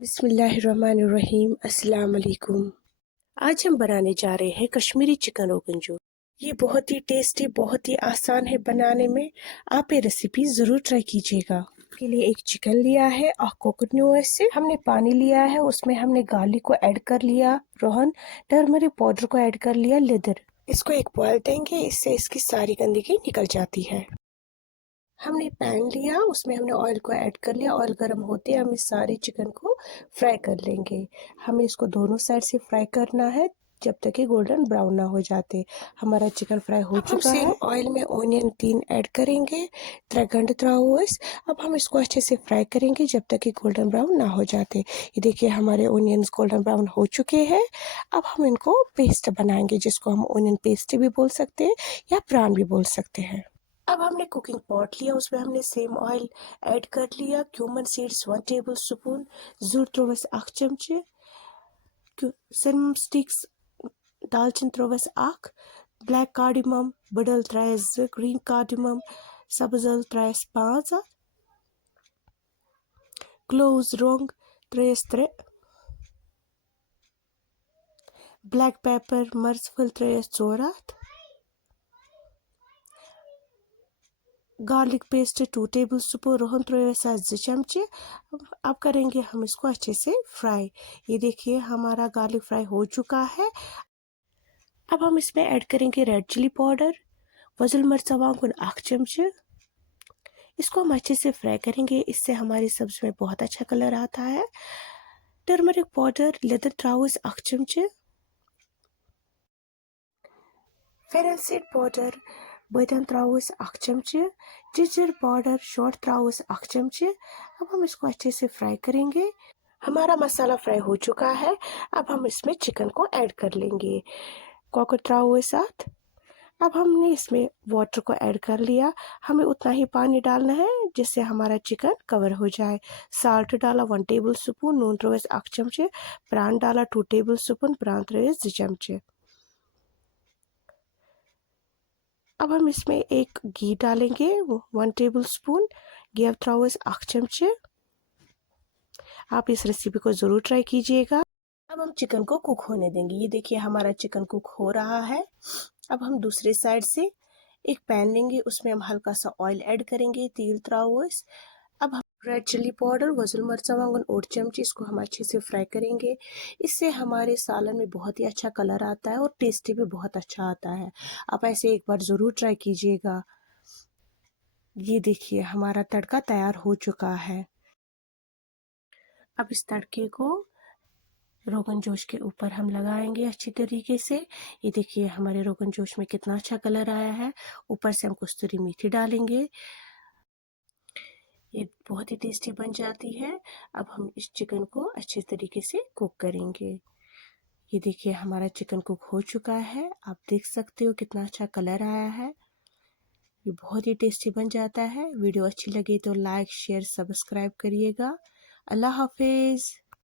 बिस्मिल्लाहिर्रहमानिर्रहीम। अस्सलाम वालेकुम। आज हम बनाने जा रहे हैं कश्मीरी चिकन रोगन जोश। ये बहुत ही टेस्टी, बहुत ही आसान है बनाने में। आप ये रेसिपी ज़रूर ट्राई कीजिएगा। के लिए एक चिकन लिया है और कोकोनट से हमने पानी लिया है, उसमें हमने गार्लिक को ऐड कर लिया, रोहन टर्मरिक पाउडर को ऐड कर लिया, लेदर। इसको एक बॉयल देंगे, इससे इसकी सारी गंदगी निकल जाती है। हमने पैन लिया, उसमें हमने ऑयल को ऐड कर लिया। ऑयल गर्म होते हम इस सारे चिकन को फ्राई कर लेंगे। हमें इसको दोनों साइड से फ्राई करना है जब तक कि गोल्डन ब्राउन ना हो जाते। हमारा चिकन फ्राई हो चुका है। ऑयल में ऑनियन 3 ऐड करेंगे, त्रगंड त्राउस। अब हम इसको अच्छे से फ्राई करेंगे जब तक कि गोल्डन ब्राउन ना हो जाते। ये देखिए हमारे ऑनियंस गोल्डन ब्राउन हो चुके हैं। अब हम इनको पेस्ट बनाएंगे, जिसको हम ऑनियन पेस्ट भी बोल सकते हैं या प्रान भी बोल सकते हैं। अब हमने कुकिंग पॉट लिया, उसमें हमने सेम ऑयल ऐड कर लिया। क्यूमन सीड्स 1 टेबल स्पून, जूर त्रोवस 1 चमचे, सिनेमन स्टिक्स दालचीन त्रोवस 1, ब्लैक कार्डिमम बडल 3, ग्रीन कार्डिमम सबजल 3, क्लोव्स रोंग 3, ब्लैक पेपर मर्जफुल 3, गार्लिक पेस्ट 2 टेबल स्पून, रोहन त्रोसा 2 चमचे। अब करेंगे हम इसको अच्छे से फ्राई। ये देखिए हमारा गार्लिक फ्राई हो चुका है। अब हम इसमें ऐड करेंगे रेड चिली पाउडर, वजल मरचावांगुन 1 चमचे। इसको हम अच्छे से फ्राई करेंगे, इससे हमारी सब्जी में बहुत अच्छा कलर आता है। टर्मरिक पाउडर लेदर ट्राउस 1 चमचे, फेरन सीड पाउडर बादाम त्राउस 1 चमचे, जिंजर पाउडर शॉर्ट त्राउस 1 चमचे। अब हम इसको अच्छे से फ्राई करेंगे। हमारा मसाला फ्राई हो चुका है। अब हम इसमें चिकन को ऐड कर लेंगे, कोको त्राउस साथ। अब हमने इसमें वाटर को ऐड कर लिया। हमें उतना ही पानी डालना है जिससे हमारा चिकन कवर हो जाए। साल्ट डाला 1 टेबल स्पून, नून त्रोवेस 1 चमचे, प्रान डाला 2 टेबल स्पून, प्रान त्रोवेस 2 चमचे। अब हम इसमें एक घी डालेंगे, 1 टेबल स्पून, घी त्राउस 1 चमचे। आप इस रेसिपी को ज़रूर ट्राई कीजिएगा। अब हम चिकन को कुक होने देंगे। ये देखिए हमारा चिकन कुक हो रहा है। अब हम दूसरे साइड से एक पैन लेंगे, उसमें हम हल्का सा ऑयल ऐड करेंगे, तेल त्राउस। अब हम रेड चिली पाउडर वजल मरचावांगन 8 चमचे, इसको हम अच्छे से फ्राई करेंगे। इससे हमारे सालन में बहुत ही अच्छा कलर आता है और टेस्टी भी बहुत अच्छा आता है। आप ऐसे एक बार ज़रूर ट्राई कीजिएगा। ये देखिए हमारा तड़का तैयार हो चुका है। अब इस तड़के को रोगन जोश के ऊपर हम लगाएंगे अच्छी तरीके से। ये देखिए हमारे रोगन जोश में कितना अच्छा कलर आया है। ऊपर से हम कस्तूरी मेथी डालेंगे, ये बहुत ही टेस्टी बन जाती है। अब हम इस चिकन को अच्छे तरीके से कुक करेंगे। ये देखिए हमारा चिकन कुक हो चुका है। आप देख सकते हो कितना अच्छा कलर आया है। ये बहुत ही टेस्टी बन जाता है। वीडियो अच्छी लगी तो लाइक शेयर सब्सक्राइब करिएगा। अल्लाह हाफिज़।